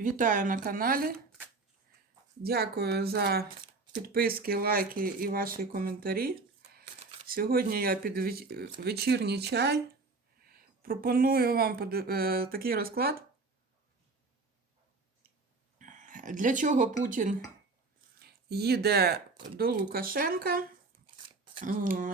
Вітаю на каналі. Дякую за підписки, лайки і ваші коментарі. Сьогодні я під вечірній чай пропоную вам е, такий розклад. Для чого Путін їде до Лукашенка?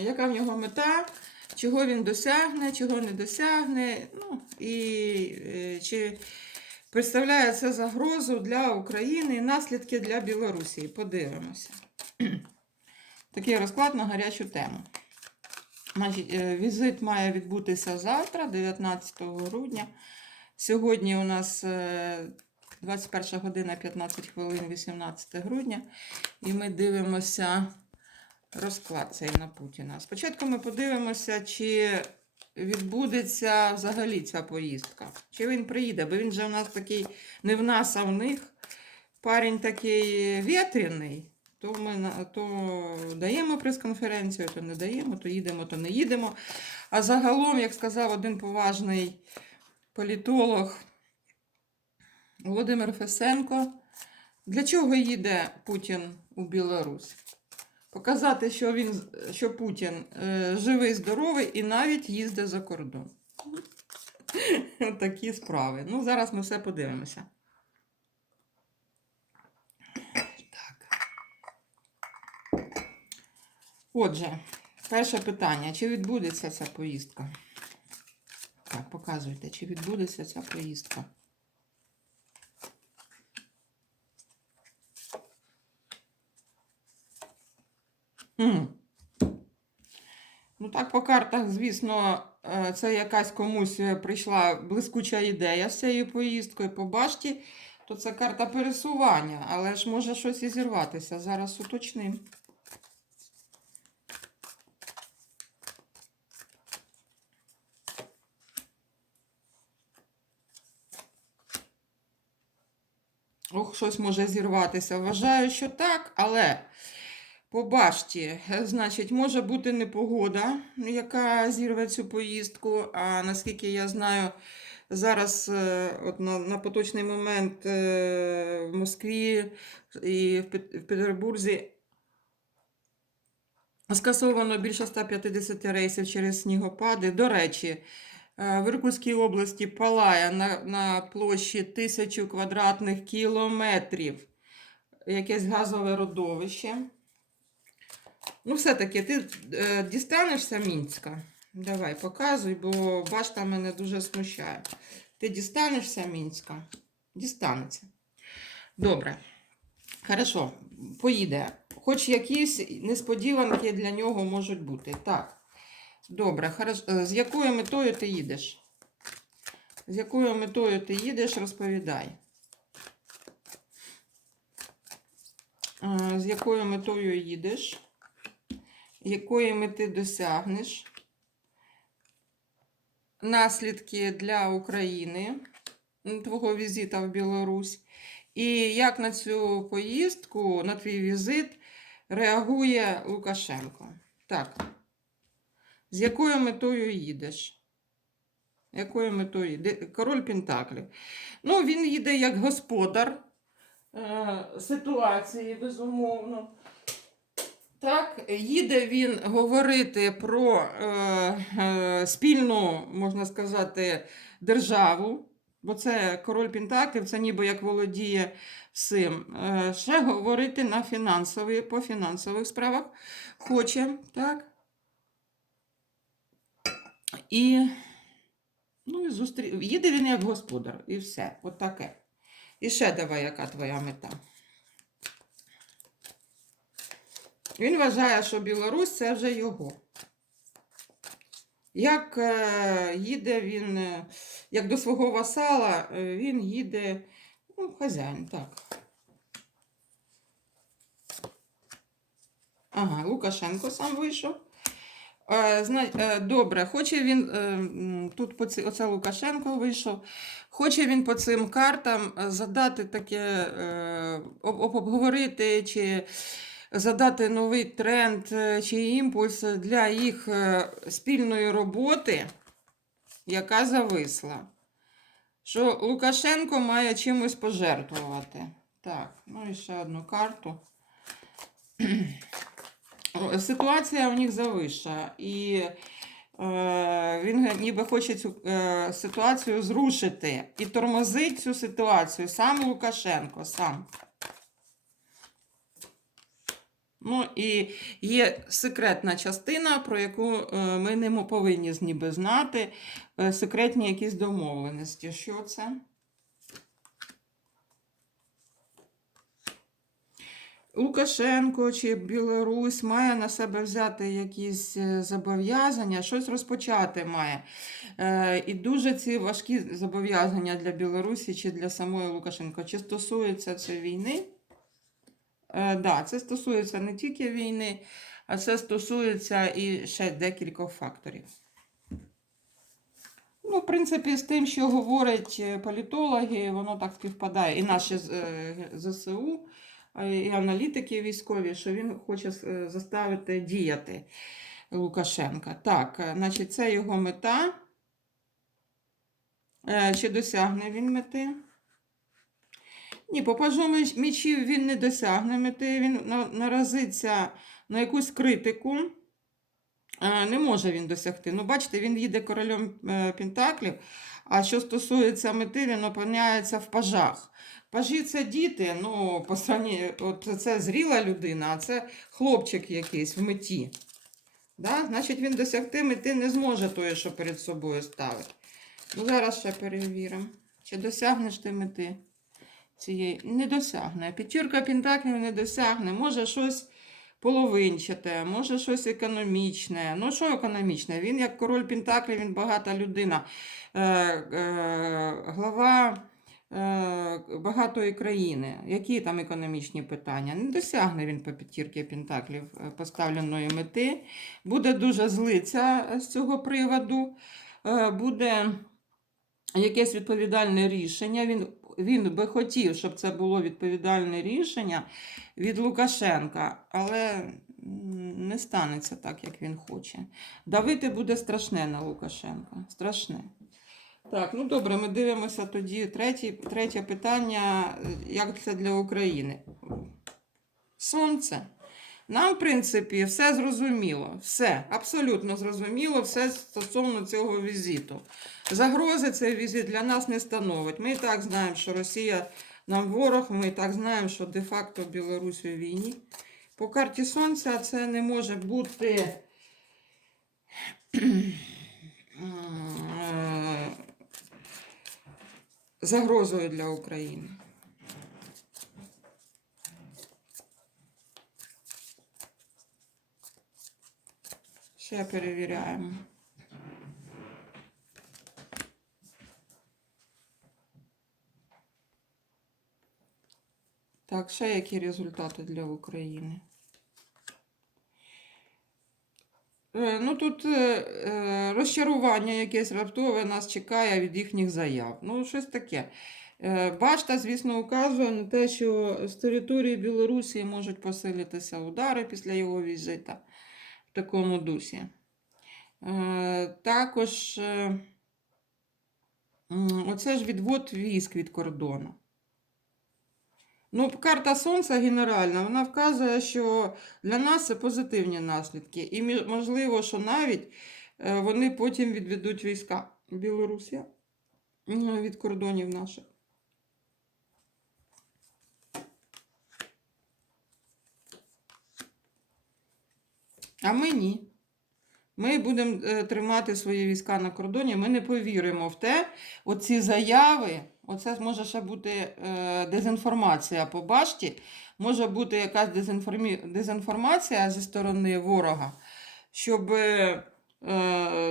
Яка в нього мета? Чого він досягне, чого не досягне? Ну, і е, чи представляє це загрозу для України і наслідки для Білорусі. Подивимося. Такий розклад на гарячу тему. Е, візит має відбутися завтра, 19 грудня. Сьогодні у нас е, 21 година 15 хвилин, 18 грудня. І ми дивимося розклад цей на Путіна. Спочатку ми подивимося, чи відбудеться взагалі ця поїздка. Чи він приїде, бо він же у нас такий не в нас, а в них. Парень такий вітряний. То ми то даємо прес-конференцію, то не даємо, то їдемо, то не їдемо. А загалом, як сказав один поважний політолог Володимир Фесенко, для чого їде Путін у Білорусь? Показати, що він, що Путін е, живий, здоровий і навіть їздить за кордон. Такі справи. Ну, зараз ми все подивимося. Так. Отже, перше питання: чи відбудеться ця поїздка? Так, показуйте, чи відбудеться ця поїздка. М. Ну так, по картах, звісно, е, це якась комусь е, прийшла блискуча ідея з цією поїздкою по башті, то це карта пересування, але ж може щось і зірватися. Зараз уточним. Ох, щось може зірватися. Вважаю, що так, але по башті, е, значить, може бути непогода, яка зірве цю поїздку. А наскільки я знаю, зараз е, от на, на поточний момент е, в Москві і в Петербурзі скасовано більше 150 рейсів через снігопади. До речі, е, в Іркутській області палає на, на площі тисячу квадратних кілометрів якесь газове родовище. Ну, все-таки ти е, дістанешся Мінська? Давай, показуй, бо башта мене дуже смущає. Ти дістанешся Мінська? Дістанеться. Добре. Хорошо, поїде. Хоч якісь несподіванки для нього можуть бути. Так. Добре, хорошо. Е, З якою метою ти їдеш? З якою метою ти їдеш, розповідай. Е, З якою метою їдеш? Якої мети досягнеш? Наслідки для України твого візита в Білорусь. І як на цю поїздку, на твій візит реагує Лукашенко? Так. З якою метою їдеш? Якою метою їде? Король Пентаклів. Ну, він їде як господар е, ситуації, безумовно. Так, їде він говорити про е, е, спільну, можна сказати, державу, бо це король Пентаклів, це ніби як володіє всім. Е, ще говорити на фінансові, по фінансових справах хоче, так? І, ну, зустрі... їде він як господар, і все, от таке. І ще давай, яка твоя мета? Він вважає, що Білорусь це вже його. Як е, їде він, е, як до свого васала, е, він їде, ну, хазяїн, так. Ага, Лукашенко сам вийшов. Добре, хоче він, тут оце Лукашенко вийшов, хоче він по цим картам задати таке, об- об- обговорити чи задати новий тренд е, чи імпульс для їх е, спільної роботи, яка зависла. що Лукашенко має чимось пожертвувати. Так, ну і ще одну карту. Ситуація у них завища. І е, він ніби хоче цю е, ситуацію зрушити і тормозить цю ситуацію сам Лукашенко, сам. Ну і є секретна частина, про яку е, ми не повинні ніби знати. Е, секретні якісь домовленості. Що це? Лукашенко чи Білорусь має на себе взяти якісь е, зобов'язання, щось розпочати має. І дуже ці важкі зобов'язання для Білорусі чи для самої Лукашенко. Чи стосується це війни? Е, да, це стосується не тільки війни, а це стосується і ще декількох факторів. Ну, в принципі, з тим, що говорять е, політологи, воно так співпадає. І наші е, ЗСУ, і аналітики військові, що він хоче заставити діяти Лукашенка. Так, значить, це його мета. Чи досягне він мети? Ні, по пажу мечів він не досягне мети, він наразиться на якусь критику. Е, Не може він досягти. Ну, бачите, він їде королем е, Пентаклів, а що стосується мети, він опиняється в пажах. Пажі це діти, ну, по от це зріла людина, а це хлопчик якийсь в меті. Да? Значить, він досягти мети не зможе тої, що перед собою ставить. Ну, зараз ще перевіримо. Чи досягнеш ти мети цієї? Не досягне. П'ятірка Пентаклів не досягне. Може щось половинчате, може щось економічне. Ну, що економічне? Він, як король Пентаклів, він багата людина. Е, е, глава е, багатої країни. Які там економічні питання? Не досягне він по п'ятірки Пентаклів е, поставленої мети. Буде дуже злиться з цього приводу. Е, буде якесь відповідальне рішення. Він, він би хотів, щоб це було відповідальне рішення від Лукашенка, але не станеться так, як він хоче. Давити буде страшне на Лукашенка. Страшне. Так, ну добре, ми дивимося тоді третє, третє питання, як це для України. Сонце. Нам, в принципі, все зрозуміло. Все, абсолютно зрозуміло, все стосовно цього візиту. Загрози цей візит для нас не становить. Ми і так знаємо, що Росія нам ворог, ми і так знаємо, що де-факто Білорусь у війні. По карті Сонця це не може бути. е, Загрозою для України. Ще перевіряємо. Так, ще які результати для України? Е, Ну, тут е, е, розчарування якесь раптове нас чекає від їхніх заяв. Ну, щось таке. Башта, звісно, указує на те, що з території Білорусі можуть посилитися удари після його візита такому дусі. Е, Також е, оце ж відвод військ від кордону. Ну, карта Сонця генеральна, вона вказує, що для нас це позитивні наслідки. І можливо, що навіть е, вони потім відведуть війська Білорусі від кордонів наших. А ми ні. Ми будемо е, тримати свої війська на кордоні. Ми не повіримо в те, оці заяви, оце може ще бути е, дезінформація по башті, може бути якась дезінформі... дезінформація зі сторони ворога, щоб е,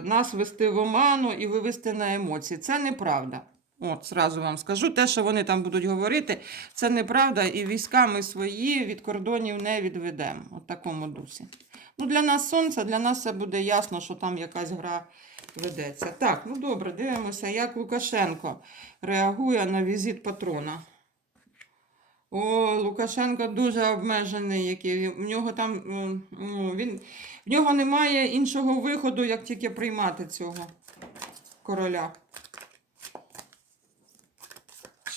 нас вести в оману і вивести на емоції. Це неправда. От, зразу вам скажу, те, що вони там будуть говорити, це неправда, і війська ми свої від кордонів не відведемо. От такому дусі. Ну, для нас сонце, для нас це буде ясно, що там якась гра ведеться. Так, ну добре, дивимося, як Лукашенко реагує на візит патрона. О, Лукашенко дуже обмежений, який в нього там ну, він, в нього немає іншого виходу, як тільки приймати цього короля.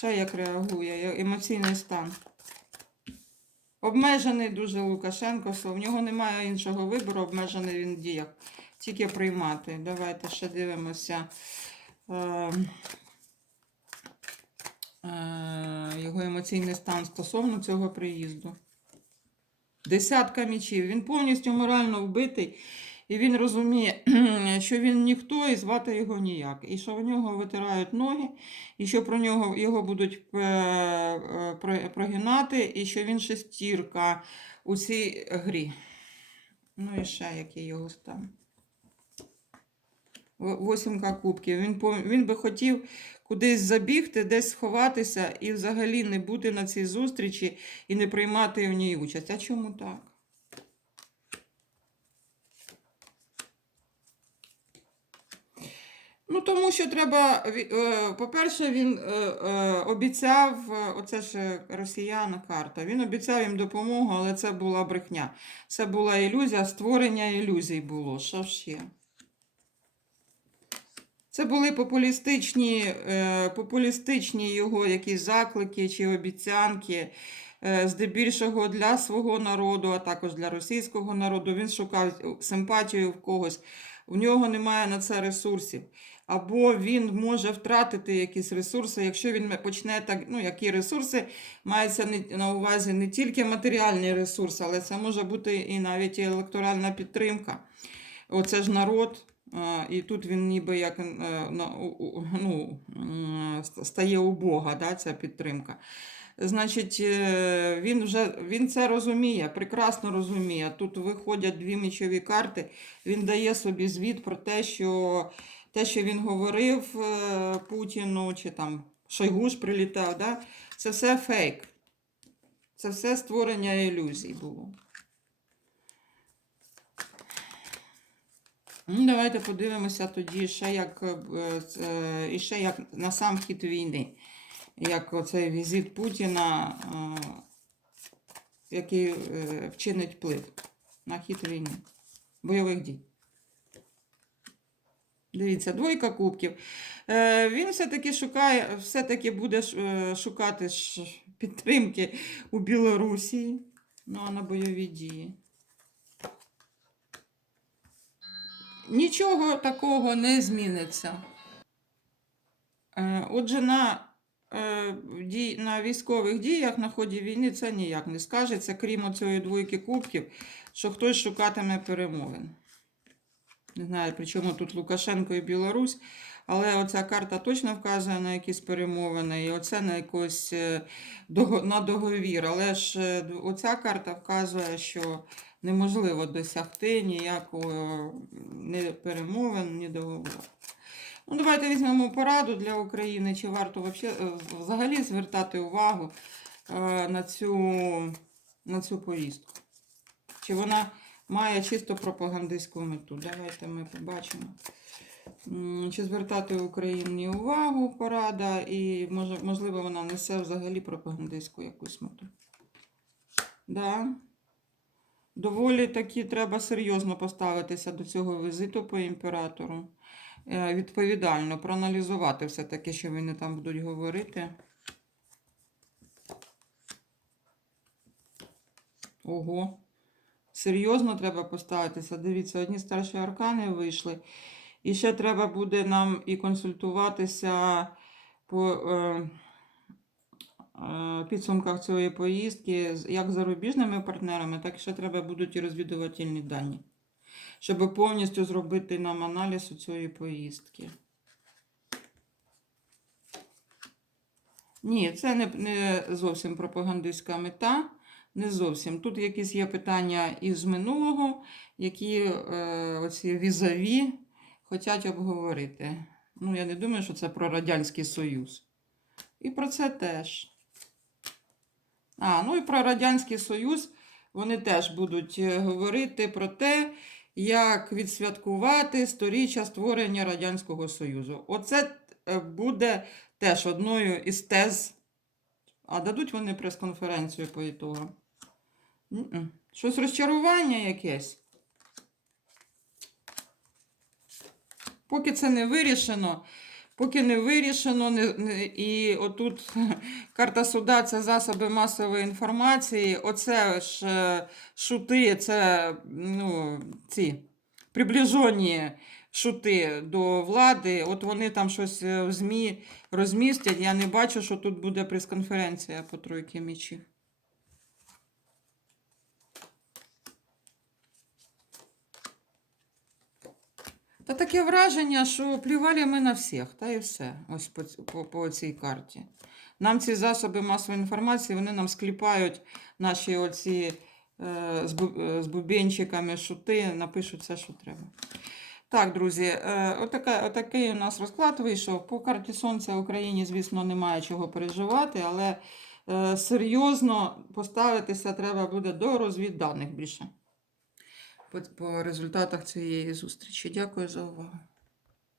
Ще як реагує, емоційний стан. Обмежений дуже Лукашенко, в нього немає іншого вибору, обмежений він в діях. Тільки приймати. Давайте ще дивимося. Е, е, його емоційний стан стосовно цього приїзду. Десятка мічів. Він повністю морально вбитий, і він розуміє, що він ніхто і звати його ніяк. І що в нього витирають ноги, і що про нього його будуть е, е, про- прогинати, і що він шестірка у цій грі. Ну і ще який його стан. Восімка кубків. Він, він би хотів кудись забігти, десь сховатися і взагалі не бути на цій зустрічі і не приймати в ній участь. А чому так? Ну, тому що треба, е, по-перше, він е, е, обіцяв, е, оце ж е, росіяна карта, він обіцяв їм допомогу, але це була брехня. Це була ілюзія, створення ілюзій було. Що ще? Це були популістичні, е, популістичні його якісь заклики чи обіцянки, е, здебільшого для свого народу, а також для російського народу. Він шукав симпатію в когось. У нього немає на це ресурсів. Або він може втратити якісь ресурси, якщо він почне так, ну які ресурси мається на увазі не тільки матеріальні ресурси, але це може бути і навіть електоральна підтримка. Оце ж народ, і тут він ніби як е, ну, стає у Бога, да, ця підтримка. Значить, е, він вже він це розуміє, прекрасно розуміє. Тут виходять дві мічові карти. Він дає собі звіт про те, що те, що він говорив е, Путіну, чи там Шойгу ж прилітав, да, це все фейк. Це все створення ілюзій було. Ну, давайте подивимося тоді ще як, е, е, і ще як на сам хід війни. Як оцей візит Путіна, який вчинить вплив на хід війни, бойових дій. Дивіться, двойка кубків. Е, він все-таки шукає, все-таки буде е, шукати підтримки у Білорусі, ну а на бойові дії. Нічого такого не зміниться. Е, Отже, на, на військових діях на ході війни це ніяк не скажеться, крім цієї двойки кубків, що хтось шукатиме перемовин. Не знаю, при чому тут Лукашенко і Білорусь, але оця карта точно вказує на якісь перемовини, і оце на якось е, на договір. Але ж е, оця карта вказує, що неможливо досягти ніякого ні перемовин, ні договору. Ну, давайте візьмемо пораду для України, чи варто е, взагалі звертати увагу е, на цю, на цю поїздку. Чи вона має чисто пропагандистську мету? Давайте ми побачимо. Чи звертати Україні увагу порада, і можливо вона несе взагалі пропагандистську якусь мету. Да. Доволі таки треба серйозно поставитися до цього візиту по імператору. Е, Відповідально, проаналізувати все-таки, що вони там будуть говорити. Ого. Серйозно треба поставитися. Дивіться, одні старші аркани вийшли. І ще треба буде нам і консультуватися по е, е, підсумках цієї поїздки як з зарубіжними партнерами, так і ще треба будуть і розвідувальні дані, щоб повністю зробити нам аналіз у цієї поїздки. Ні, це не, не зовсім пропагандистська мета. Не зовсім. Тут якісь є питання із минулого, які е, оці візаві хочуть обговорити. Ну, я не думаю, що це про Радянський Союз. І про це теж. А, ну і про Радянський Союз вони теж будуть е, говорити про те, як відсвяткувати сторіччя створення Радянського Союзу. Оце е, буде теж одною із тез. А дадуть вони прес-конференцію по ітогам? Щось розчарування якесь. Поки це не вирішено, поки не вирішено, не, не, і отут карта суда це засоби масової інформації. Оце ж е, шути, це ну, ці приближені шути до влади. От вони там щось е, в ЗМІ розмістять. Я не бачу, що тут буде прес-конференція по тройки мічів. Та таке враження, що плювали ми на всіх, та і все. Ось по, по, по цій карті. Нам ці засоби масової інформації, вони нам скліпають наші оці е, з, е, з бубенчиками шути, напишуть все, що треба. Так, друзі, е, отака, отакий у нас розклад вийшов. По карті Сонця Україні, звісно, немає чого переживати, але е, серйозно поставитися треба буде до розвідданих більше по результатах цієї зустрічі. Дякую за увагу.